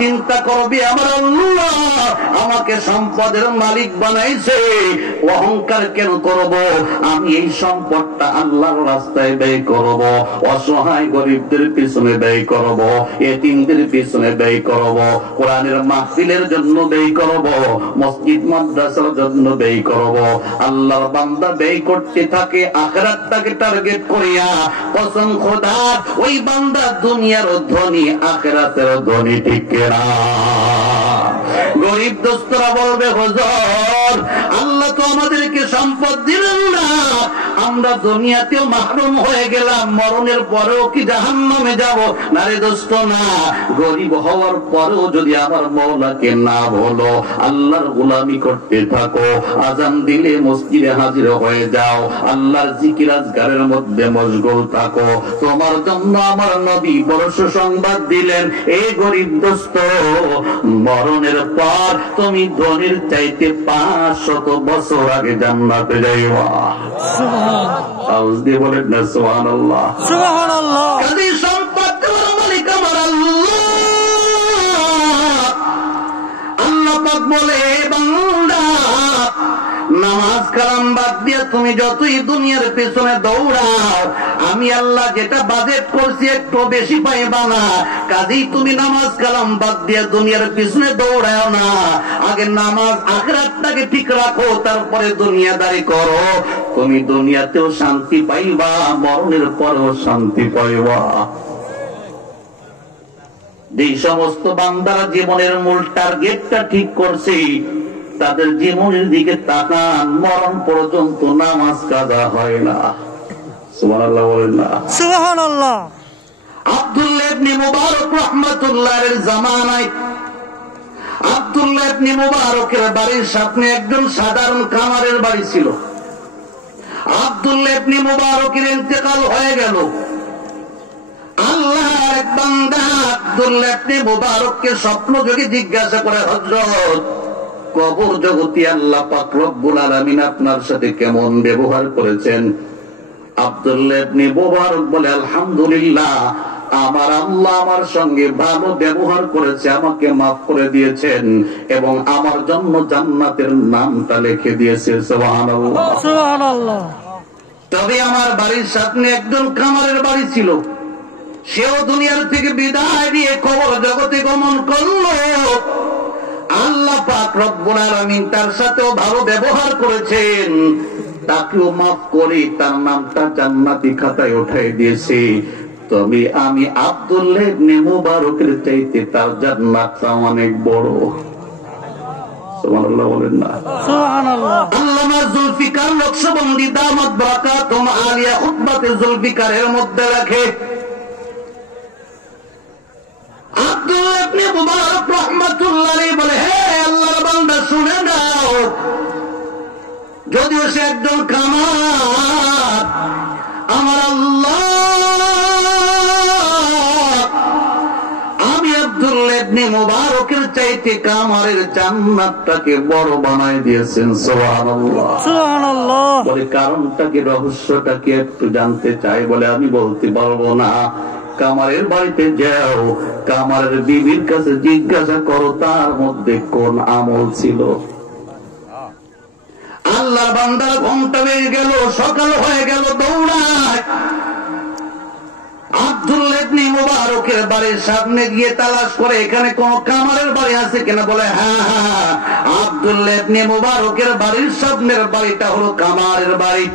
চিন্তা করবি আমার আল্লাহ আমাকে সম্পদের মালিক বানাইছে, অহংকার কেন করব? আমি এই সম্পদটা আল্লাহর রাস্তায় ব্যয় করব, অসহায় গরিবদের পিছনে ব্যয় করব, এতিমদের পিছনে ব্যয় করব, কোরআনের মাহফিলের জন্য ব্যয় করব, মসজিদ মাদ্রাসার জন্য ব্যয় করব। আল্লাহর বান্দা ব্যয় করতে থাকে আখিরাতটাকে টার্গেট করিয়া। কসম খোদার, ওই বান্দা দুনিয়ার ধনী আখিরাতের ধনী, ঠিক না? গরিব দোস্তরা বলবে, হুজুর আল্লাহ তো আমাদেরকে সম্পদ দিলেন না, আমরা দুনিয়াতেও মাহরুম হয়ে গেলাম, মরণের পরেও কি জাহান্নামে যাব? না রে দোস্ত, না। গরিব হওয়ার পরেও যদি আমার মওলাকে না বলো, আল্লাহর গোলামি করতে থাকো, আজান দিলে মসজিদে হাজির হয়ে যাও, আল্লাহর জিকির আজকারের মধ্যে মশগুল থাকো, তোমার জন্য আমার নবী বড় সুসংবাদ দিলেন, এই গরিব দোস্ত, মরণের পর তুমি ধনীর চাইতে 500 বছর আগে জান্নাতে যাইবা। আওয়াজ দিয়ে বলেন না সুবহানাল্লাহ, সুবহানাল্লাহ। কাজী সম্পদ দেওয়ার মালিক আমার আল্লাহ। আল্লাহ পাক বলে, বান্দা নামাজ কালাম বাদ দিয়ে তুমি যতই দুনিয়ার পেছনে দৌড়াও, আমি আল্লাহ যেটা বাজেট করছি একটু বেশি পাইবা না। কাজেই তুমি নামাজ কালাম বাদ দিয়ে দুনিয়ার পিছনে দৌড়াও না, আগে নামাজ আখিরাতটাকে ঠিক রাখো, তারপরে দুনিয়াদারি করো। তুমি দুনিয়াতেও শান্তি পাইবা, মরণের পরেও শান্তি পাইবা। যে সমস্ত বান্দারা জীবনের মূল টার্গেটটা ঠিক করছে, তাদের জীবনের দিকে তাকান, মরণ পর্যন্ত নামাজ কাজা হয় না। সুবহানাল্লাহ বলেন না, সুবহানাল্লাহ। আব্দুল্লাহ ইবনে মুবারক রাহমাতুল্লাহির জামানায় আব্দুল্লাহ ইবনে মুবারকের বাড়ির সামনে একজন সাধারণ কামারের বাড়ি ছিল। আব্দুল্লাহ ইবনে মুবারকের ইন্তেকাল হয়ে গেল। আল্লাহর এক বান্দা আব্দুল্লাহ ইবনে মুবারককে স্বপ্ন যোগে জিজ্ঞাসা করে, হযরত, কবর জগতে আল্লাহ পাক রব্বুল আলামিন আপনার সাথে কেমন ব্যবহার করেছেন? আব্দুল্লাহ ইবনে মুবারক বলে, আলহামদুলিল্লাহ, আমার আল্লাহ আমার সঙ্গে ভালো ব্যবহার করেছে, আমাকে মাফ করে দিয়েছেন এবং আমার জন্য জান্নাতের নামটা লিখে দিয়েছে। সুবহানাল্লাহ, সুবহানাল্লাহ। তবে আমার বাড়ির সামনে একজন কামারের বাড়ি ছিল, সেও দুনিয়ার থেকে বিদায় নিয়ে কবর জগতে গমন করলো। আল্লাহ পাক রব্বুল আলামিন তার সাথেও ভালো ব্যবহার করেছেন, তাকেও মাফ করে তার নামটা জান্নাতি খাতায় উঠাই দিয়েছে। তবে আমি আব্দুল্লাহ ইবনে মুবারকের চাইতে তার জান্নাতটা অনেক বড়। সুবহানাল্লাহ বলেন না, সুবহানাল্লাহ। আল্লামা জুলফিকার নকশবন্দি দামাত বারাকাতুহুম আলিয়া খুতবাতে জুলফিকারের মধ্যে রাখে, আব্দুল্লাহ ইবনে মুবারক রাহমাতুল্লাহ আলাইহি বলে, হে আল্লাহর বান্দা, শুনে নাও, যদিও সে একজন কামার, আমার আল্লাহ আমি আব্দুল্লাহ ইবনে মুবারকের চাইতে কামারের জান্নাতটাকে বড় বানায় দিয়েছেন। সুবহানাল্লাহ, সুবহানাল্লাহ। বলে, কারণটা কি, রহস্যটা কি একটু জানতে চাই? বলে, আমি বলতে পারবো না। কামারের বাড়িতে যাও, কামারের বিবির কাছে জিজ্ঞাসা করো তার মধ্যে কোন আমল ছিল। আল্লাহ বান্দার ঘুমটা বেরিয়ে গেল, সকাল হয়ে গেল, দৌড়ায় আব্দুল্লাহ ইবনে মুবারকের বাড়ির সামনে গিয়ে তালাশ করে এখানে কোন কামারের বাড়ি আছে কিনা। বলে, হ্যাঁ, আব্দুল্লাহ ইবনে মুবারকের বাড়ির সামনের বাড়িটা হলো কামারের বাড়ি।